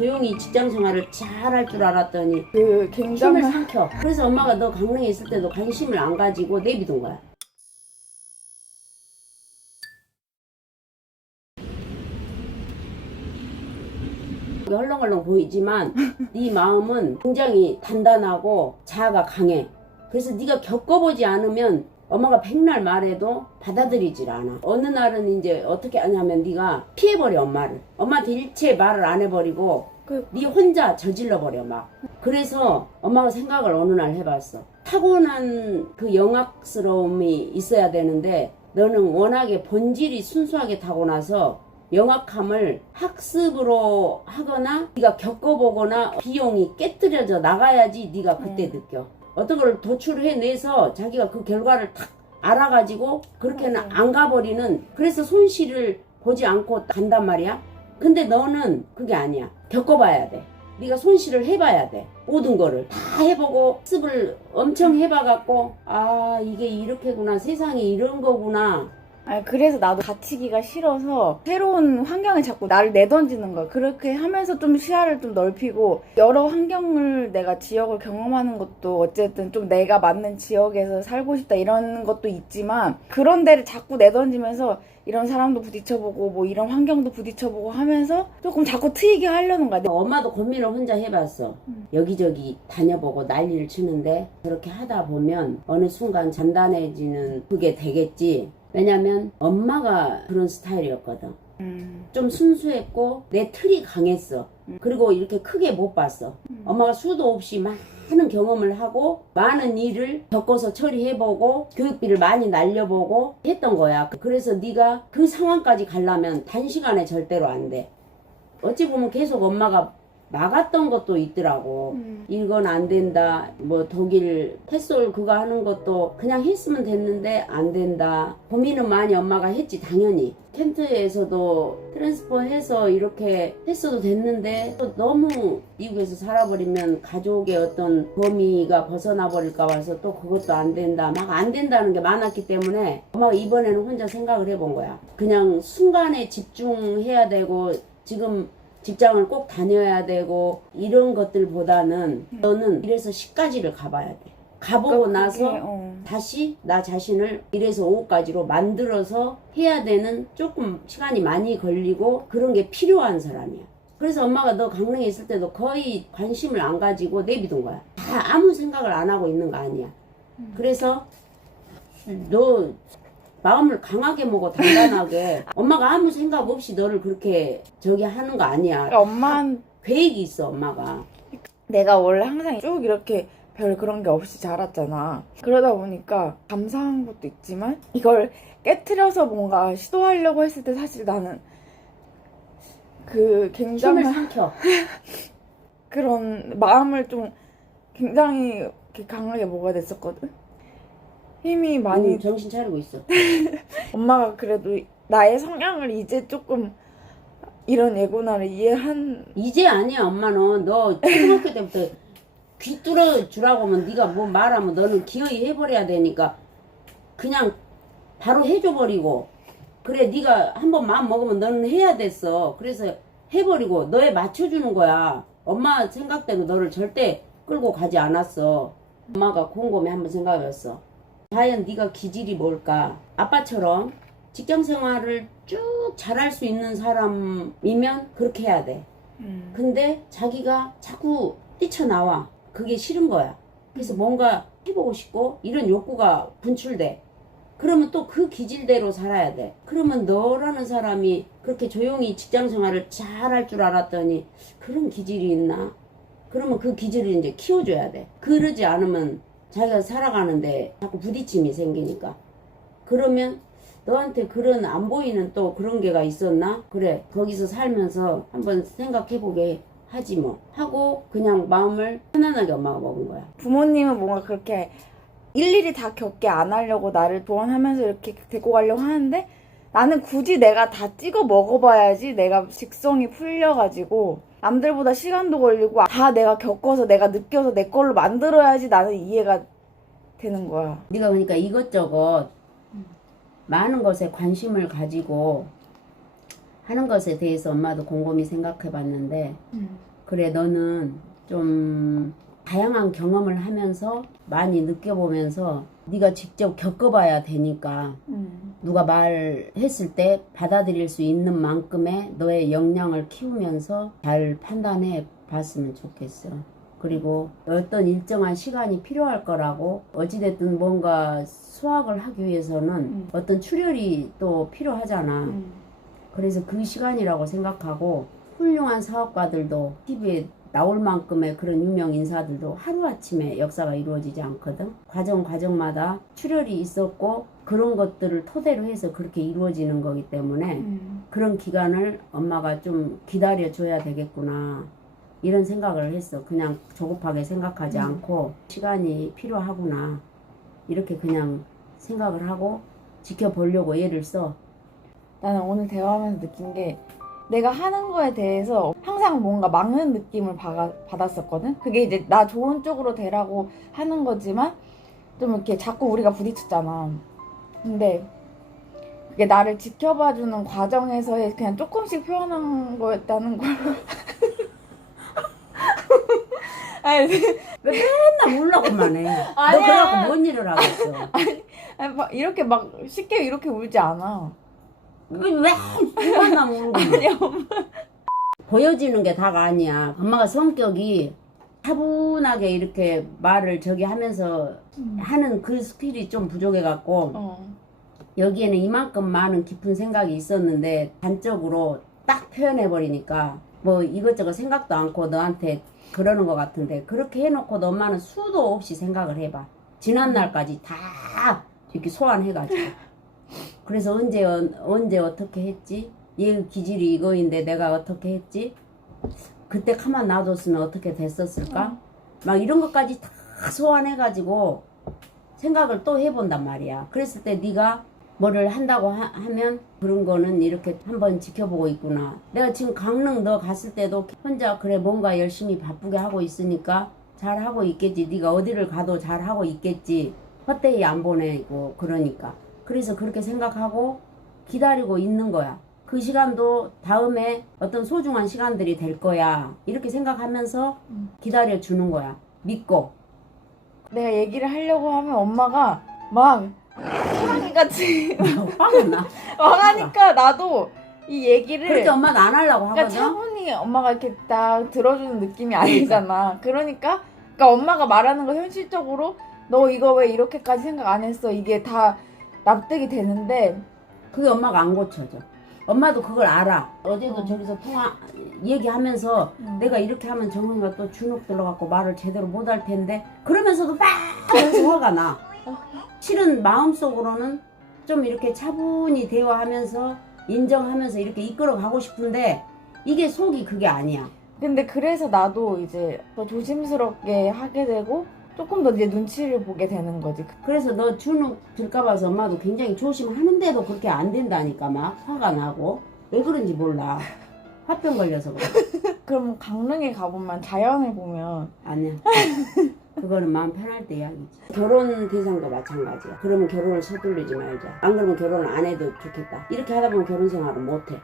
조용히 직장 생활을 잘 할 줄 알았더니 그 힘을 굉장히 삼켜. 그래서 엄마가 너 강릉에 있을 때도 관심을 안 가지고 내비둔 거야. 헐렁헐렁 보이지만 네 마음은 굉장히 단단하고 자아가 강해. 그래서 네가 겪어보지 않으면 엄마가 백날 말해도 받아들이질 않아. 어느 날은 이제 어떻게 하냐면 네가 피해버려 엄마를. 엄마한테 일체 말을 안 해버리고 그- 네 혼자 저질러 버려 막. 그래서 엄마가 생각을 어느 날 해봤어. 타고난 그 영악스러움이 있어야 되는데 너는 워낙에 본질이 순수하게 타고나서 영악함을 학습으로 하거나 네가 겪어보거나 비용이 깨뜨려져 나가야지 네가 그때 음. 느껴. 어떤 걸 도출해내서 자기가 그 결과를 탁 알아가지고 그렇게는 맞아. 안 가버리는 그래서 손실을 보지 않고 간단 말이야. 근데 너는 그게 아니야. 겪어봐야 돼. 네가 손실을 해봐야 돼. 모든 거를 다 해보고 학습을 엄청 해봐갖고 아 이게 이렇게구나 세상이 이런 거구나 아니 그래서 나도 갇히기가 싫어서 새로운 환경에 자꾸 나를 내던지는 거야. 그렇게 하면서 좀 시야를 좀 넓히고 여러 환경을 내가 지역을 경험하는 것도 어쨌든 좀 내가 맞는 지역에서 살고 싶다 이런 것도 있지만 그런 데를 자꾸 내던지면서 이런 사람도 부딪혀보고 뭐 이런 환경도 부딪혀보고 하면서 조금 자꾸 트이게 하려는 거야. 엄마도 고민을 혼자 해봤어. 음. 여기저기 다녀보고 난리를 치는데 그렇게 하다 보면 어느 순간 잔단해지는 그게 되겠지. 왜냐면 엄마가 그런 스타일이었거든. 음. 좀 순수했고 내 틀이 강했어. 그리고 이렇게 크게 못 봤어. 엄마가 수도 없이 많은 경험을 하고 많은 일을 겪어서 처리해보고 교육비를 많이 날려보고 했던 거야. 그래서 네가 그 상황까지 가려면 단시간에 절대로 안 돼. 어찌 보면 계속 엄마가 막았던 것도 있더라고. 음. 이건 안 된다. 뭐 독일 패솔 그거 하는 것도 그냥 했으면 됐는데 안 된다. 고민은 많이 엄마가 했지 당연히. 텐트에서도 트랜스퍼 해서 이렇게 했어도 됐는데 또 너무 미국에서 살아버리면 가족의 어떤 범위가 벗어나 버릴까 봐서 또 그것도 안 된다. 막 안 된다는 게 많았기 때문에 엄마가 이번에는 혼자 생각을 해본 거야. 그냥 순간에 집중해야 되고 지금 직장을 꼭 다녀야 되고 이런 것들보다는 너는 1에서 10까지를 가봐야 돼. 가보고 그게, 나서 어. 다시 나 자신을 1에서 5까지로 만들어서 해야 되는 조금 시간이 많이 걸리고 그런 게 필요한 사람이야. 그래서 엄마가 너 강릉에 있을 때도 거의 관심을 안 가지고 내비둔 거야. 다 아무 생각을 안 하고 있는 거 아니야. 그래서 너 마음을 강하게 먹어 단단하게 엄마가 아무 생각 없이 너를 그렇게 저기 하는 거 아니야. 그러니까 엄마한 계획이 있어 엄마가. 내가 원래 항상 쭉 이렇게 별 그런 게 없이 자랐잖아. 그러다 보니까 감사한 것도 있지만 이걸 깨트려서 뭔가 시도하려고 했을 때 사실 나는 그 힘을 굉장히 삼켜. 그런 마음을 좀 굉장히 강하게 먹어야 됐었거든. 힘이 많이 많이 정신 차리고 있어. 엄마가 그래도 나의 성향을 이제 조금 이런 예고나를 이해한 이제 아니야 엄마는. 너 초등학교 때부터 귀 뚫어 주라고 하면 네가 뭐 말하면 너는 기어이 해버려야 되니까 그냥 바로 해줘 버리고. 그래 네가 한번 마음 먹으면 너는 해야 됐어. 그래서 해버리고 너에 맞춰주는 거야. 엄마 생각대로 너를 절대 끌고 가지 않았어. 엄마가 곰곰이 한번 생각해봤어 과연 네가 기질이 뭘까 아빠처럼 직장 생활을 쭉 잘할 수 있는 사람이면 그렇게 해야 돼 음. 근데 자기가 자꾸 뛰쳐나와. 그게 싫은 거야. 그래서 뭔가 해보고 싶고 이런 욕구가 분출돼. 그러면 또 그 기질대로 살아야 돼. 그러면 너라는 사람이 그렇게 조용히 직장 생활을 잘 할 줄 알았더니 그런 기질이 있나? 그러면 그 기질을 이제 키워줘야 돼. 그러지 않으면 자기가 살아가는데 자꾸 부딪힘이 생기니까. 그러면 너한테 그런 안 보이는 또 그런 게가 있었나? 그래 거기서 살면서 한번 생각해보게 하지 뭐 하고 그냥 마음을 편안하게 엄마가 먹은 거야 부모님은 뭔가 그렇게 일일이 다 겪게 안 하려고 나를 조언하면서 이렇게 데리고 가려고 하는데 나는 굳이 내가 다 찍어 먹어봐야지 내가 직성이 풀려가지고 남들보다 시간도 걸리고 다 내가 겪어서 내가 느껴서 내 걸로 만들어야지 나는 이해가 되는 거야. 네가 그러니까 이것저것 많은 것에 관심을 가지고 하는 것에 대해서 엄마도 곰곰이 생각해 봤는데 그래 너는 좀 다양한 경험을 하면서 많이 느껴보면서 네가 직접 겪어봐야 되니까 음. 누가 말했을 때 받아들일 수 있는 만큼의 너의 역량을 키우면서 잘 판단해 봤으면 좋겠어. 그리고 어떤 일정한 시간이 필요할 거라고 어찌됐든 뭔가 수학을 하기 위해서는 음. 어떤 출혈이 또 필요하잖아. 음. 그래서 그 시간이라고 생각하고 훌륭한 사업가들도 TV에 나올 만큼의 그런 유명 인사들도 하루아침에 역사가 이루어지지 않거든. 과정 과정마다 출혈이 있었고 그런 것들을 토대로 해서 그렇게 이루어지는 거기 때문에 음. 그런 기간을 엄마가 좀 기다려 줘야 되겠구나. 이런 생각을 했어. 그냥 조급하게 생각하지 음. 않고 시간이 필요하구나. 이렇게 그냥 생각을 하고 지켜보려고 애를 써. 나는 오늘 대화하면서 느낀 게 내가 하는 거에 대해서 항상 뭔가 막는 느낌을 받았었거든. 그게 이제 나 좋은 쪽으로 되라고 하는 거지만 좀 이렇게 자꾸 우리가 부딪혔잖아. 근데 그게 나를 지켜봐주는 과정에서의 그냥 조금씩 표현한 거였다는 걸. 아니, 맨날 울라고만 해. 너 아니야. 그래갖고 뭔 일을 하겠어. 아니, 막 이렇게 막 쉽게 이렇게 울지 않아. 왜 나면 울고. 아니, 엄마. 보여지는 게 다가 아니야. 엄마가 성격이 차분하게 이렇게 말을 저기 하면서 하는 그 스킬이 좀 부족해 갖고 어. 여기에는 이만큼 많은 깊은 생각이 있었는데 단적으로 딱 표현해 버리니까 뭐 이것저것 생각도 않고 너한테 그러는 것 같은데 그렇게 해놓고도 엄마는 수도 없이 생각을 해봐. 지난 날까지 다 이렇게 소환해가지고. 그래서 언제, 언- 언제 어떻게 했지? 얘 기질이 이거인데 내가 어떻게 했지? 그때 가만 놔뒀으면 어떻게 됐었을까? 막 이런 것까지 다 소환해가지고 생각을 또 해본단 말이야. 그랬을 때 네가 뭐를 한다고 하, 면 그런 거는 이렇게 한번 지켜보고 있구나. 내가 지금 강릉 너 갔을 때도 혼자 그래 뭔가 열심히 바쁘게 하고 있으니까 잘 하고 있겠지. 네가 어디를 가도 잘 하고 있겠지. 헛되이 안 보내고 그러니까. 그래서 그렇게 생각하고 기다리고 있는 거야. 그 시간도 다음에 어떤 소중한 시간들이 될 거야. 이렇게 생각하면서 음. 기다려 주는 거야. 믿고. 내가 얘기를 하려고 하면 엄마가 막 호랑이 같이 화가 나. 막 하니까 나도 이 얘기를 그렇게 엄마는 안 하려고 그러니까 하거든. 차분히 엄마가 이렇게 딱 들어주는 느낌이 아니잖아. 그러니까 그러니까 엄마가 말하는 거 현실적으로 너 이거 왜 이렇게까지 생각 안 했어? 이게 다 납득이 되는데 그게 엄마가 안 고쳐져. 엄마도 그걸 알아. 어제도 어. 저기서 통화 얘기하면서 음. 내가 이렇게 하면 정은이가 또 주눅 들어갖고 말을 제대로 못 할 텐데 그러면서도 막 하면서 화가 나. 실은 마음속으로는 좀 이렇게 차분히 대화하면서 인정하면서 이렇게 이끌어 가고 싶은데 이게 속이 그게 아니야. 근데 그래서 나도 이제 더 조심스럽게 하게 되고 조금 더 이제 눈치를 보게 되는 거지. 그래서 너 주눅 들까 봐서 엄마도 굉장히 조심하는데도 그렇게 안 된다니까 막 화가 나고 왜 그런지 몰라. 화병 걸려서 그래. 그럼 강릉에 가보면 자연을 보면 아니야. 그거는 마음 편할 때 이야기지. 결혼 대상도 마찬가지야. 그러면 결혼을 서둘르지 말자. 안 그러면 결혼을 안 해도 좋겠다. 이렇게 하다 보면 결혼 생활을 못 해.